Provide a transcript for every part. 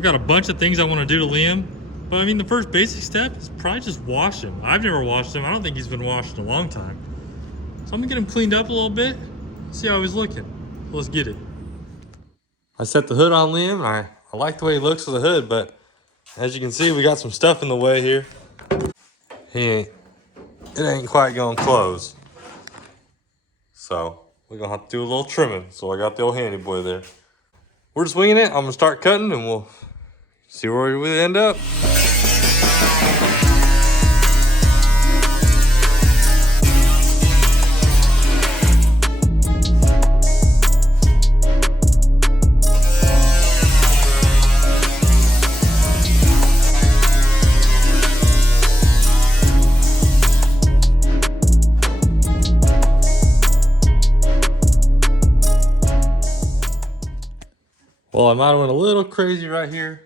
I've got a bunch of things I want to do to Liam, but I mean the first basic step is probably just wash him. I've never washed him. I don't think he's been washed in a long time. So I'm gonna get him cleaned up a little bit, see how he's looking. So let's get it. I set the hood on Liam. I like the way he looks with the hood, but as you can see, we got some stuff in the way here. It ain't quite gonna close. So we're gonna have to do a little trimming. So I got the old handy boy there. We're just winging it. I'm gonna start cutting and we'll see where we end up. Well, I might have went a little crazy right here,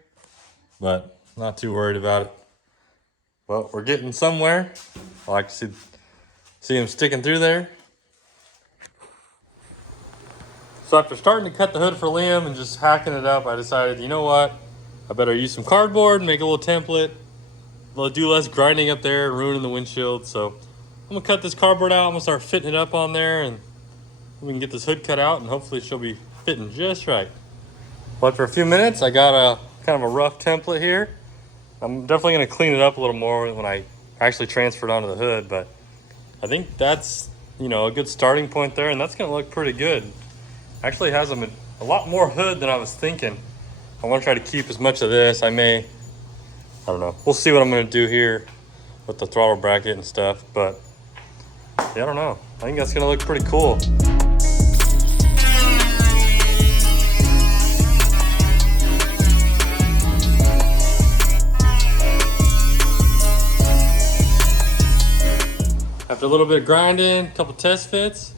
but not too worried about it. Well, we're getting somewhere. I like to see him sticking through there. So after starting to cut the hood for Liam and just hacking it up, I decided, you know what? I better use some cardboard, make a little template. We'll do less grinding up there and ruining the windshield. So I'm gonna cut this cardboard out. I'm gonna start fitting it up on there and we can get this hood cut out and hopefully she'll be fitting just right. But for a few minutes, I got a kind of a rough template here. I'm definitely gonna clean it up a little more when I actually transfer it onto the hood, but I think that's, you know, a good starting point there, and that's gonna look pretty good. Actually has a lot more hood than I was thinking. I wanna try to keep as much of this. I don't know. We'll see what I'm gonna do here with the throttle bracket and stuff, but yeah, I don't know. I think that's gonna look pretty cool. After a little bit of grinding, a couple test fits,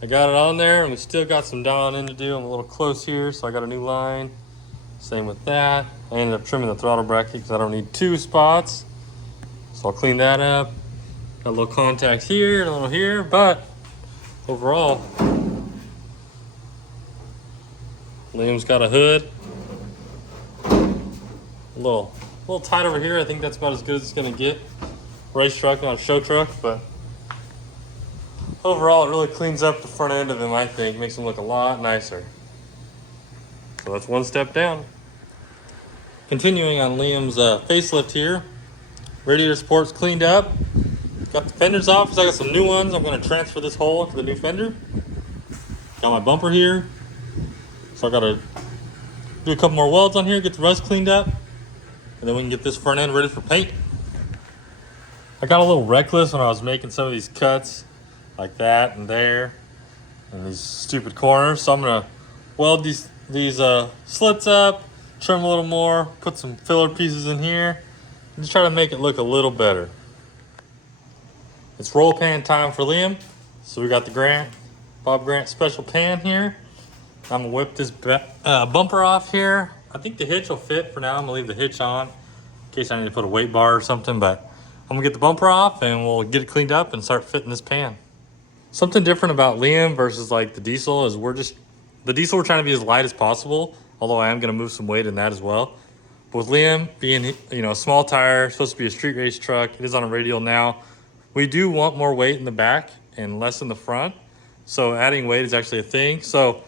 I got it on there and we still got some dialing in to do. I'm a little close here, so I got a new line. Same with that. I ended up trimming the throttle bracket because I don't need two spots. So I'll clean that up. Got a little contacts here and a little here, but overall, Liam's got a hood. A little tight over here. I think that's about as good as it's gonna get. Race truck, not a show truck, but overall, it really cleans up the front end of him, I think. Makes him look a lot nicer. So that's one step down. Continuing on Liam's facelift here. Radiator support's cleaned up. Got the fenders off, so I got some new ones. I'm gonna transfer this hole to the new fender. Got my bumper here. So I gotta do a couple more welds on here, get the rust cleaned up, and then we can get this front end ready for paint. I got a little reckless when I was making some of these cuts, like that and there, and these stupid corners. So I'm gonna weld these slits up, trim a little more, put some filler pieces in here, and just try to make it look a little better. It's roll pan time for Liam. So we got the Bob Grant special pan here. I'm gonna whip this bumper off here. I think the hitch will fit for now. I'm gonna leave the hitch on in case I need to put a weight bar or something, but I'm gonna get the bumper off and we'll get it cleaned up and start fitting this pan. Something different about Liam versus like the diesel is the diesel we're trying to be as light as possible, although I am gonna move some weight in that as well. But with Liam being, you know, a small tire, supposed to be a street race truck, it is on a radial now. We do want more weight in the back and less in the front. So adding weight is actually a thing. So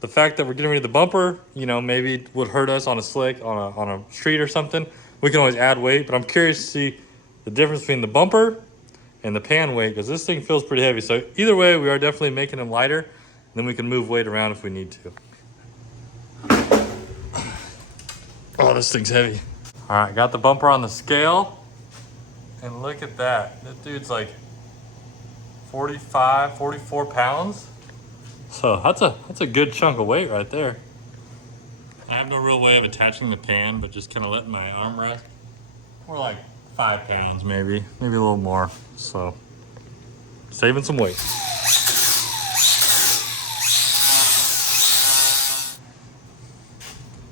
the fact that we're getting rid of the bumper, you know, maybe would hurt us on a slick, on a street or something. We can always add weight, but I'm curious to see the difference between the bumper and the pan weight, because this thing feels pretty heavy. So either way, we are definitely making them lighter, and then we can move weight around if we need to. Oh, this thing's heavy. All right, got the bumper on the scale, and look at that. This dude's like 45, 44 pounds. So that's a good chunk of weight right there. I have no real way of attaching the pan, but just kind of letting my arm rest. We're like 5 pounds, maybe a little more. So saving some weight.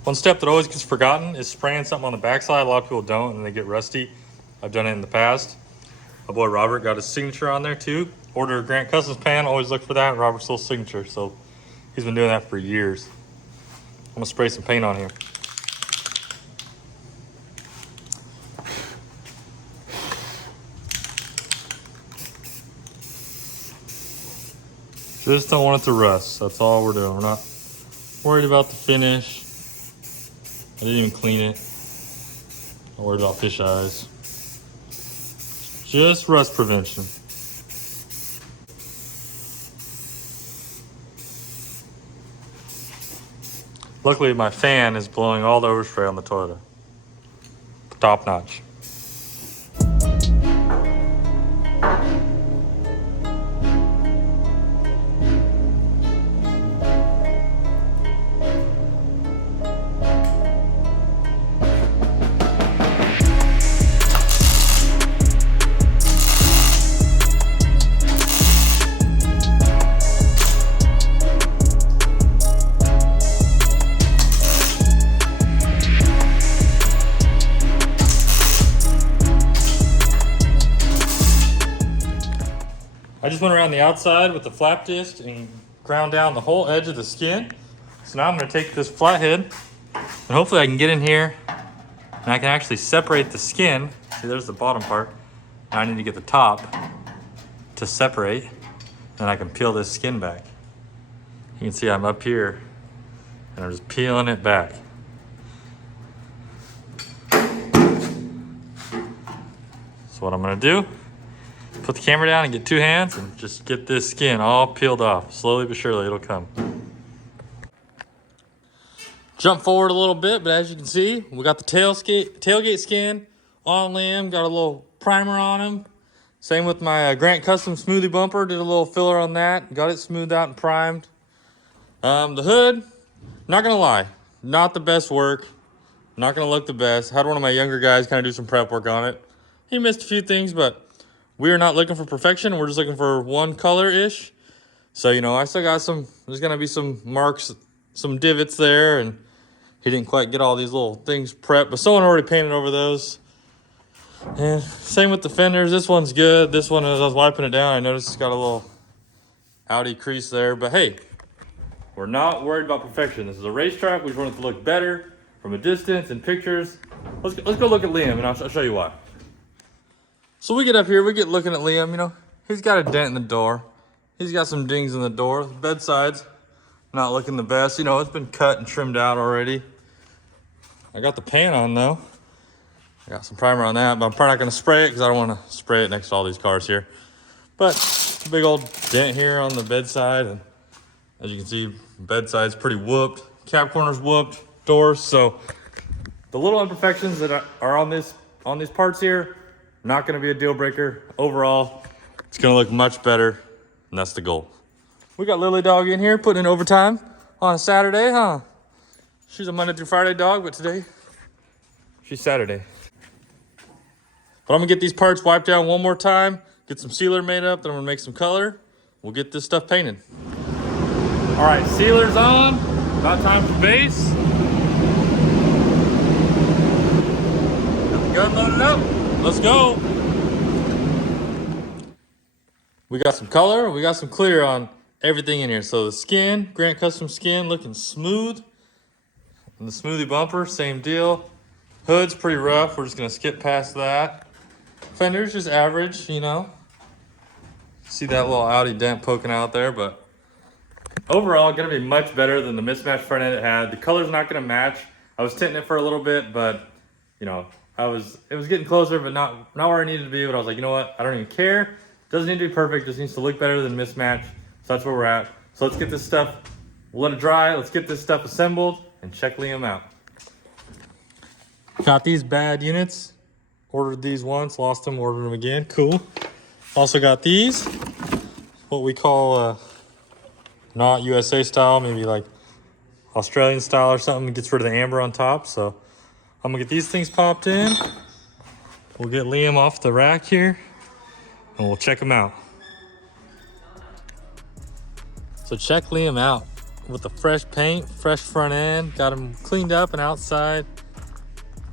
One step that always gets forgotten is spraying something on the backside. A lot of people don't and they get rusty. I've done it in the past. My boy Robert got his signature on there too. Order a Grant Kustoms pan, always look for that. Robert's little signature. So he's been doing that for years. I'm gonna spray some paint on here. Just don't want it to rust. That's all we're doing. We're not worried about the finish. I didn't even clean it. Not worried about fish eyes. Just rust prevention. Luckily, my fan is blowing all the overspray on the toilet. Top notch. I just went around the outside with the flap disc and ground down the whole edge of the skin. So now I'm gonna take this flathead and hopefully I can get in here and I can actually separate the skin. See, there's the bottom part. Now I need to get the top to separate and I can peel this skin back. You can see I'm up here and I'm just peeling it back. So what I'm gonna do, put the camera down and get 2 hands and just get this skin all peeled off. Slowly but surely it'll come. Jump forward a little bit, but as you can see, we got the tailgate skin on Liam. Got a little primer on him. Same with my Grant Kustoms smoothie bumper. Did a little filler on that. Got it smoothed out and primed. The hood, not gonna lie, not the best work. Not gonna look the best. Had one of my younger guys kind of do some prep work on it. He missed a few things, but we are not looking for perfection. We're just looking for one color-ish. So, you know, I still got there's gonna be some marks, some divots there, and he didn't quite get all these little things prepped, but someone already painted over those. And same with the fenders. This one's good. This one, as I was wiping it down, I noticed it's got a little outy crease there, but hey, we're not worried about perfection. This is a racetrack. We just want it to look better from a distance and pictures. Let's go look at Liam, and I'll show you why. So we get up here, we get looking at Liam, you know, he's got a dent in the door. He's got some dings in the door. The bedside's not looking the best. You know, it's been cut and trimmed out already. I got the paint on though. I got some primer on that, but I'm probably not gonna spray it because I don't wanna spray it next to all these cars here. But a big old dent here on the bedside, and as you can see, bedside's pretty whooped. Cap corner's whooped, doors. So the little imperfections that are on these parts here, not gonna be a deal breaker. Overall, it's gonna look much better, and that's the goal. We got Lily Dog in here putting in overtime on a Saturday, huh? She's a Monday through Friday dog, but today, she's Saturday. But I'm gonna get these parts wiped down one more time, get some sealer made up, then I'm gonna make some color. We'll get this stuff painted. All right, sealer's on. About time for base. Got the gun loaded up. Let's go. We got some color, we got some clear on everything in here. So the skin, Grant Kustoms skin, looking smooth. And the smoothie bumper, same deal. Hood's pretty rough, we're just gonna skip past that. Fender's just average, you know. See that little Audi dent poking out there, but overall, gonna be much better than the mismatched front end it had. The color's not gonna match. I was tinting it for a little bit, but you know, it was getting closer, but not where I needed to be. But I was like, you know what? I don't even care. Doesn't need to be perfect. Just needs to look better than mismatch. So that's where we're at. So let's get this stuff. We'll let it dry. Let's get this stuff assembled and check Liam out. Got these bad units. Ordered these once, lost them, ordered them again. Cool. Also got these, what we call not USA style, maybe like Australian style or something. Gets rid of the amber on top. So I'm gonna get these things popped in. We'll get Liam off the rack here and we'll check him out. So check Liam out with the fresh paint, fresh front end, got him cleaned up and outside.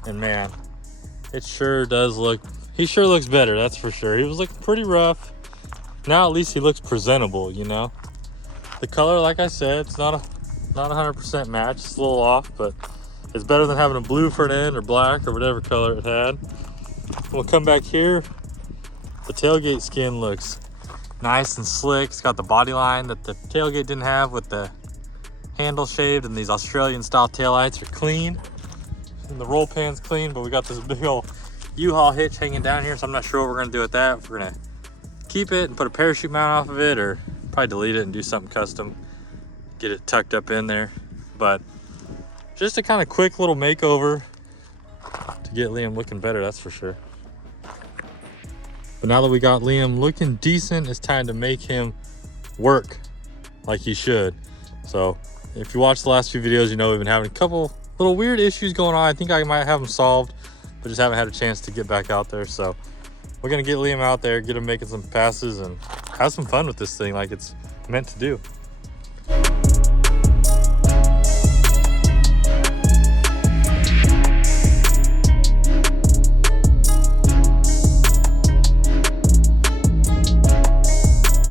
And man, it sure does look, he sure looks better, that's for sure. He was looking pretty rough. Now at least he looks presentable, you know. The color, like I said, it's not 100% match, it's a little off, but it's better than having a blue front end or black or whatever color it had. We'll come back here. The tailgate skin looks Nice and slick. It's got the body line that the tailgate didn't have with the handle shaved, and these Australian style taillights are clean. And the roll pan's clean, but we got this big old U-Haul hitch hanging down here, so I'm not sure what we're gonna do with that. If we're gonna keep it and put a parachute mount off of it, or probably delete it and do something custom, get it tucked up in there. But just a kind of quick little makeover to get Liam looking better, that's for sure. But now that we got Liam looking decent, it's time to make him work like he should. So if you watched the last few videos, you know we've been having a couple little weird issues going on. I think I might have them solved, but just haven't had a chance to get back out there. So we're gonna get Liam out there, get him making some passes, and have some fun with this thing like it's meant to do.